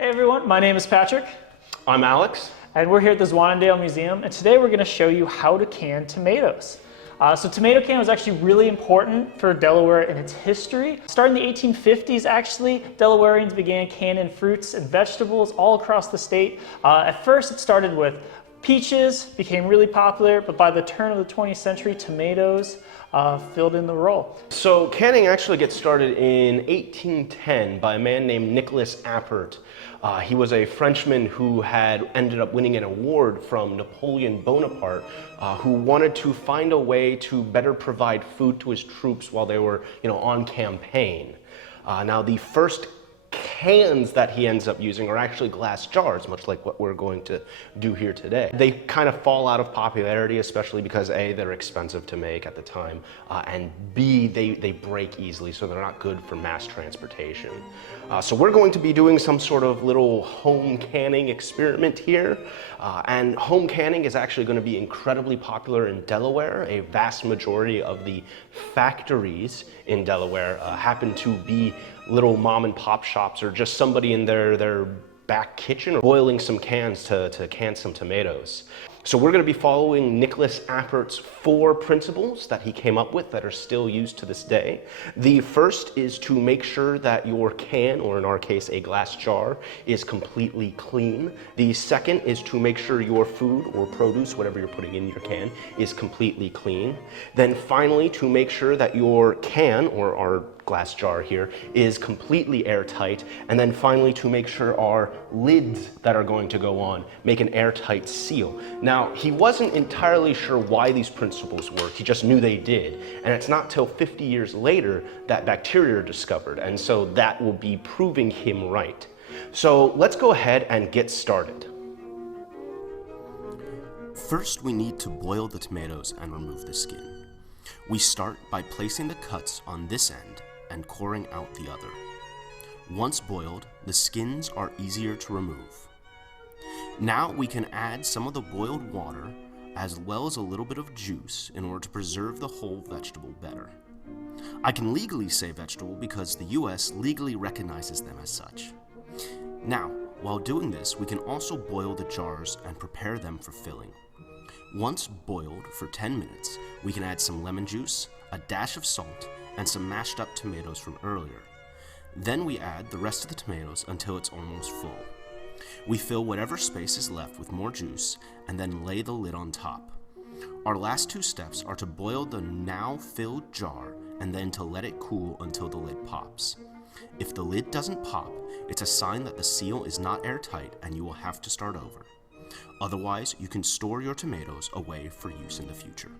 Hey everyone, my name is Patrick. I'm Alex. And we're here at the Zwaanendael Museum, and today we're going to show you how to can tomatoes. So tomato can was actually really important for Delaware in its history. Starting in the 1850s, actually, Delawareans began canning fruits and vegetables all across the state. At first, it started with peaches, became really popular, but by the turn of the 20th century, tomatoes filled in the role. So canning actually gets started in 1810 by a man named Nicholas Appert. He was a Frenchman who had ended up winning an award from Napoleon Bonaparte, who wanted to find a way to better provide food to his troops while they were, on campaign. Now the first cans that he ends up using are actually glass jars, much like what we're going to do here today. They kind of fall out of popularity, especially because A, they're expensive to make at the time, and B, they break easily, so they're not good for mass transportation. So we're going to be doing some sort of little home canning experiment here, and home canning is actually going to be incredibly popular in Delaware. A vast majority of the factories in Delaware happen to be little mom and pop shops or just somebody in their back kitchen or boiling some cans to can some tomatoes. So we're going to be following Nicholas Appert's 4 principles that he came up with that are still used to this day. The first is to make sure that your can, or in our case a glass jar, is completely clean. The second is to make sure your food or produce, whatever you're putting in your can, is completely clean. Then finally, to make sure that your can, or our glass jar here, is completely airtight. And then finally, to make sure our lids that are going to go on make an airtight seal. Now, he wasn't entirely sure why these principles worked, he just knew they did. And it's not till 50 years later that bacteria are discovered, and so that will be proving him right. So let's go ahead and get started. First, we need to boil the tomatoes and remove the skin. We start by placing the cuts on this end and coring out the other. Once boiled, the skins are easier to remove. Now we can add some of the boiled water as well as a little bit of juice in order to preserve the whole vegetable better. I can legally say vegetable because the US legally recognizes them as such. Now, while doing this, we can also boil the jars and prepare them for filling. Once boiled for 10 minutes, we can add some lemon juice, a dash of salt, and some mashed up tomatoes from earlier. Then we add the rest of the tomatoes until it's almost full. We fill whatever space is left with more juice and then lay the lid on top. Our last 2 steps are to boil the now filled jar and then to let it cool until the lid pops. If the lid doesn't pop, it's a sign that the seal is not airtight and you will have to start over. Otherwise, you can store your tomatoes away for use in the future.